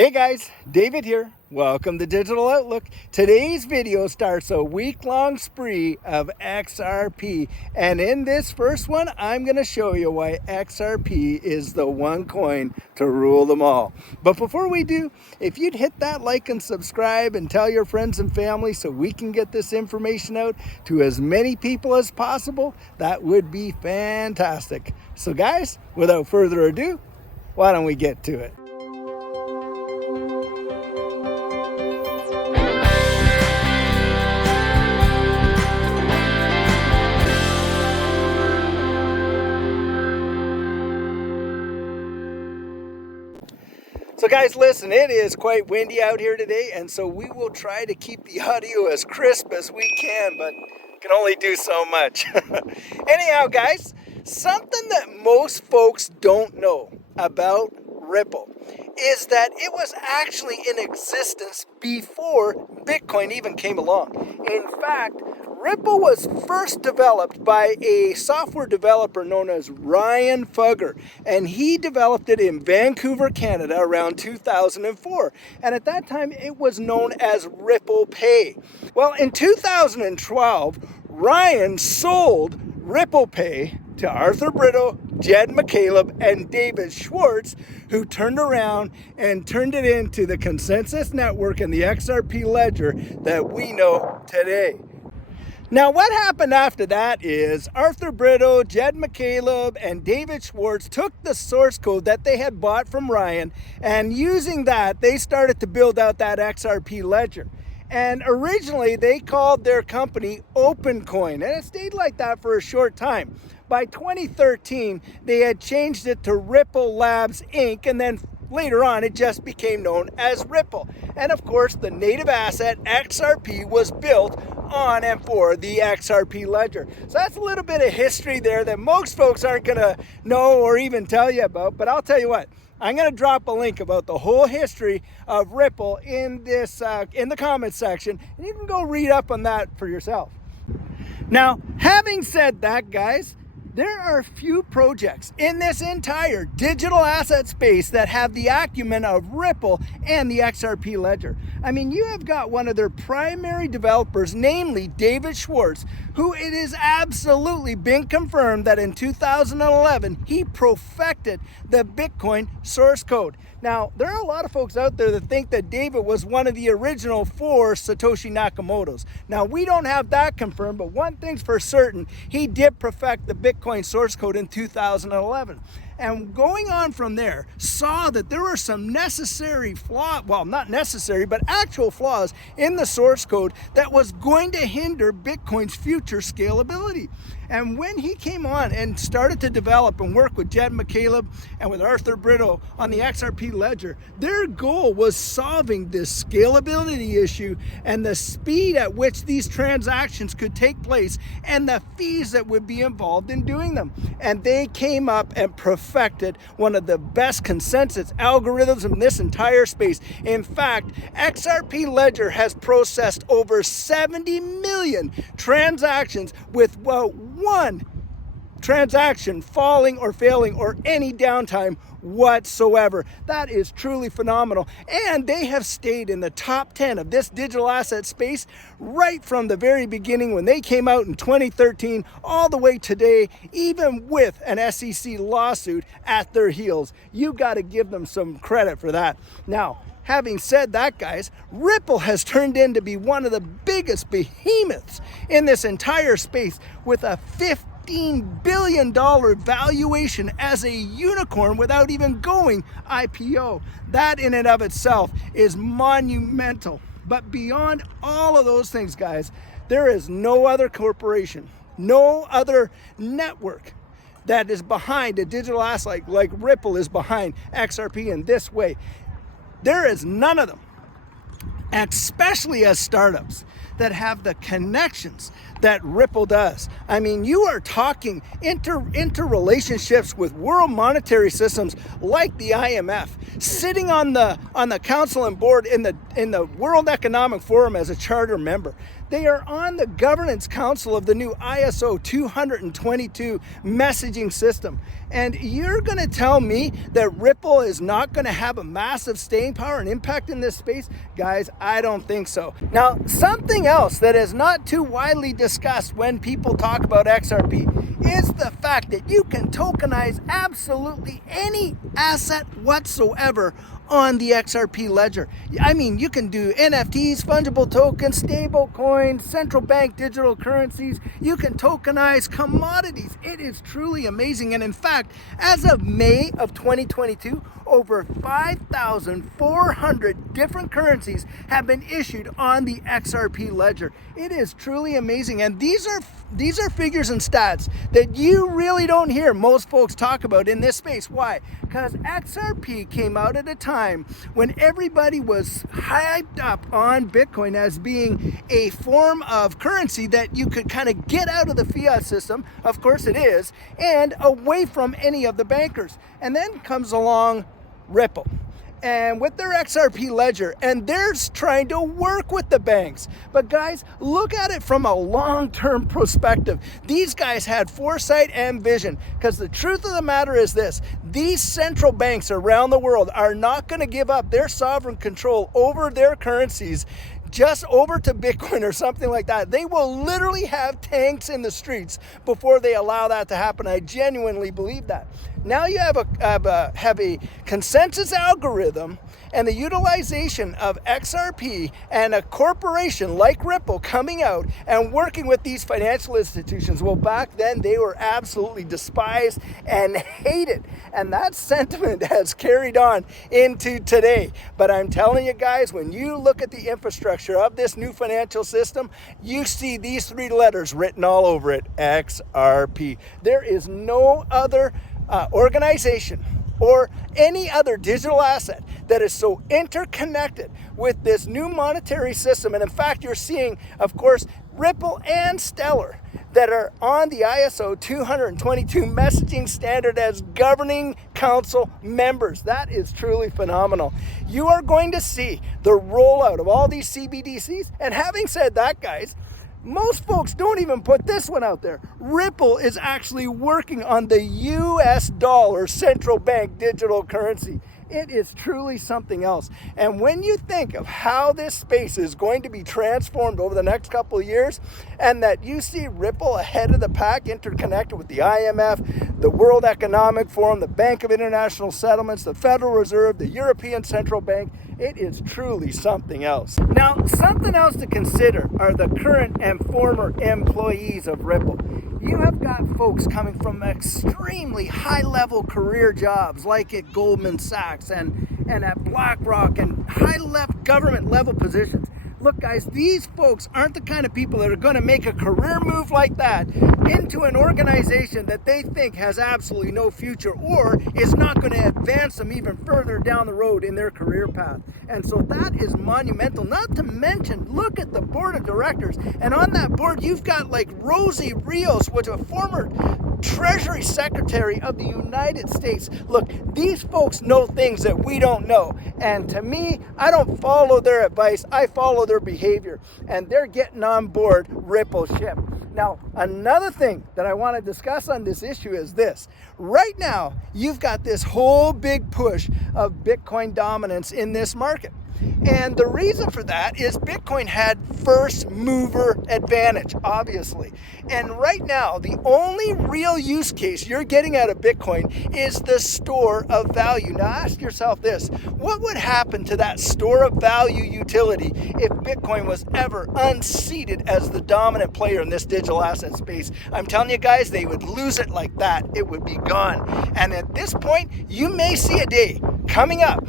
Hey guys, David here. Welcome to Digital Outlook. Today's video starts a week-long spree of XRP. And in this first one, I'm going to show you why XRP is the one coin to rule them all. But before we do, if you'd hit that like and subscribe and tell your friends and family so we can get this information out to as many people as possible, that would be fantastic. So guys, without further ado, why don't we get to it? So guys, listen, it is quite windy out here today, and so we will try to keep the audio as crisp as we can, but can only do so much. Anyhow, guys, something that most folks don't know about Ripple is that it was actually in existence before Bitcoin even came along. In fact, Ripple was first developed by a software developer known as Ryan Fugger, and he developed it in Vancouver, Canada around 2004. And at that time, it was known as Ripple Pay. Well, in 2012, Ryan sold Ripple Pay to Arthur Britto, Jed McCaleb, and David Schwartz, who turned around and turned it into the Consensus Network and the XRP ledger that we know today. Now, what happened after that is Arthur Britto, Jed McCaleb, and David Schwartz took the source code that they had bought from Ryan, and using that, they started to build out that XRP ledger. And originally, they called their company OpenCoin, and it stayed like that for a short time. By 2013, they had changed it to Ripple Labs Inc., and then later on, it just became known as Ripple. And of course, the native asset XRP was built on and for the XRP ledger. So that's a little bit of history there that most folks aren't going to know or even tell you about. But I'll tell you what, I'm going to drop a link about the whole history of Ripple in this in the comments section, and you can go read up on that for yourself. Now, having said that, guys, there are few projects in this entire digital asset space that have the acumen of Ripple and the XRP ledger. I mean, you have got one of their primary developers, namely David Schwartz, who it is absolutely been confirmed that in 2011, he perfected the Bitcoin source code. Now, there are a lot of folks out there that think that David was one of the original 4 Satoshi Nakamotos. Now, we don't have that confirmed, but one thing's for certain, he did perfect the Bitcoin source code in 2011. And going on from there, saw that there were some necessary flaws, well, not necessary, but actual flaws in the source code that was going to hinder Bitcoin's future scalability. And when he came on and started to develop and work with Jed McCaleb and with Arthur Britto on the XRP ledger, their goal was solving this scalability issue and the speed at which these transactions could take place and the fees that would be involved in doing them. And they came up and perfected one of the best consensus algorithms in this entire space. In fact, XRP ledger has processed over 70 million transactions with one transaction falling or failing or any downtime whatsoever. That is truly phenomenal. And they have stayed in the top 10 of this digital asset space right from the very beginning when they came out in 2013 all the way today, even with an SEC lawsuit at their heels. You got to give them some credit for that. Now, having said that, guys, Ripple has turned in to be one of the biggest behemoths in this entire space with a $15 billion valuation as a unicorn without even going IPO. That in and of itself is monumental. But beyond all of those things, guys, there is no other corporation, no other network that is behind a digital asset like Ripple is behind XRP in this way. There is none of them, especially as startups, that have the connections that Ripple does. I mean, you are talking interrelationships with world monetary systems like the IMF, sitting on the council and board in the World Economic Forum as a charter member. They are on the governance council of the new ISO 222 messaging system. And you're going to tell me that Ripple is not going to have a massive staying power and impact in this space? Guys, I don't think so. Now, something else that is not too widely discussed when people talk about XRP is the fact that you can tokenize absolutely any asset whatsoever on the XRP ledger. I mean, you can do NFTs, fungible tokens, stable coins, central bank digital currencies. You can tokenize commodities. It is truly amazing. And in fact, as of May of 2022, over 5,400 different currencies have been issued on the XRP ledger. It is truly amazing. And these are figures and stats that you really don't hear most folks talk about in this space. Why? Because XRP came out at a time when everybody was hyped up on Bitcoin as being a form of currency that you could kind of get out of the fiat system, of course it is, and away from any of the bankers. And then comes along Ripple, and with their XRP ledger, and they're trying to work with the banks. But guys, look at it from a long-term perspective. These guys had foresight and vision, because the truth of the matter is this: these central banks around the world are not going to give up their sovereign control over their currencies just over to Bitcoin or something like that. They will literally have tanks in the streets before they allow that to happen. I genuinely believe that. Now you have a consensus algorithm and the utilization of XRP and a corporation like Ripple coming out and working with these financial institutions. Well, back then they were absolutely despised and hated. And that sentiment has carried on into today. But I'm telling you guys, when you look at the infrastructure of this new financial system, you see these three letters written all over it: XRP. There is no other organization or any other digital asset that is so interconnected with this new monetary system. And in fact, you're seeing, of course, Ripple and Stellar that are on the ISO 222 messaging standard as governing council members. That is truly phenomenal. You are going to see the rollout of all these CBDCs. And having said that, guys, most folks don't even put this one out there. Ripple is actually working on the US dollar central bank digital currency. It is truly something else. And when you think of how this space is going to be transformed over the next couple of years, and that you see Ripple ahead of the pack, interconnected with the IMF, the World Economic Forum, the Bank of International Settlements, the Federal Reserve, the European Central Bank, it is truly something else. Now, something else to consider are the current and former employees of Ripple. You have got folks coming from extremely high-level career jobs like at Goldman Sachs and at BlackRock and high-level government-level positions. Look, guys, these folks aren't the kind of people that are going to make a career move like that into an organization that they think has absolutely no future or is not going to advance them even further down the road in their career path. And so that is monumental. Not to mention, look at the board of directors. And on that board, you've got like Rosie Rios, which is a former Treasury Secretary of the United States. Look, these folks know things that we don't know. And to me, I don't follow their advice. I follow their behavior. And they're getting on board Ripple ship. Now, another thing that I want to discuss on this issue is this. Right now, you've got this whole big push of Bitcoin dominance in this market. And the reason for that is Bitcoin had first mover advantage, obviously. And right now, the only real use case you're getting out of Bitcoin is the store of value. Now ask yourself this: what would happen to that store of value utility if Bitcoin was ever unseated as the dominant player in this digital asset space? I'm telling you guys, they would lose it like that. It would be gone. And at this point, you may see a day coming up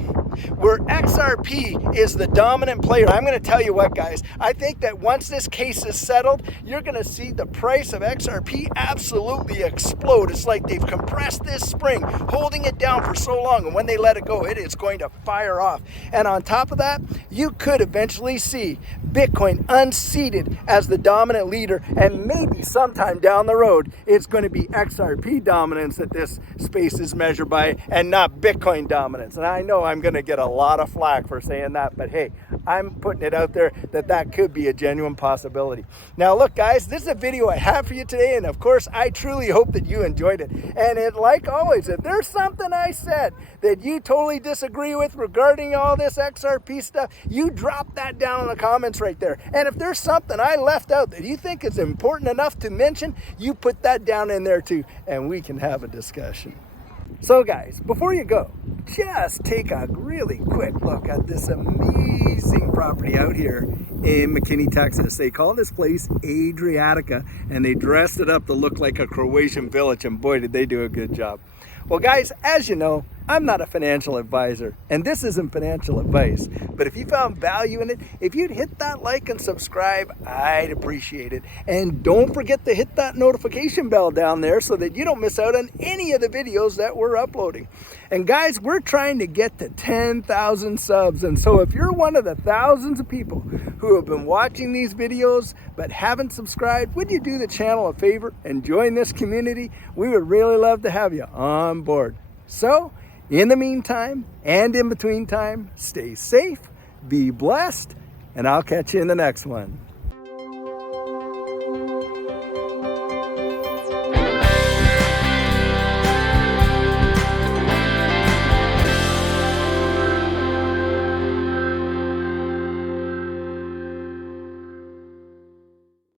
where XRP is the dominant player. I'm going to tell you what, guys, I think that once this case is settled, you're going to see the price of XRP absolutely explode. It's like they've compressed this spring, holding it down for so long, and when they let it go, it is going to fire off. And on top of that, you could eventually see Bitcoin unseated as the dominant leader, and maybe sometime down the road, it's going to be XRP dominance that this space is measured by, and not Bitcoin dominance. And I know I'm going to to get a lot of flack for saying that, but hey, I'm putting it out there that that could be a genuine possibility. Now look guys, this is a video I have for you today, and of course I truly hope that you enjoyed it. And like always, if there's something I said that you totally disagree with regarding all this XRP stuff, you drop that down in the comments right there. And if there's something I left out that you think is important enough to mention, you put that down in there too, and we can have a discussion. So guys, before you go, just take a really quick look at this amazing property out here in McKinney, Texas. They call this place Adriatica, and they dressed it up to look like a Croatian village, and boy did they do a good job. Well guys, as you know, I'm not a financial advisor, and this isn't financial advice, but if you found value in it, if you'd hit that like and subscribe, I'd appreciate it. And don't forget to hit that notification bell down there so that you don't miss out on any of the videos that we're uploading. And guys, we're trying to get to 10,000 subs, and so if you're one of the thousands of people who have been watching these videos but haven't subscribed, would you do the channel a favor and join this community? We would really love to have you on board. So, in the meantime, and in between time, stay safe, be blessed, and I'll catch you in the next one.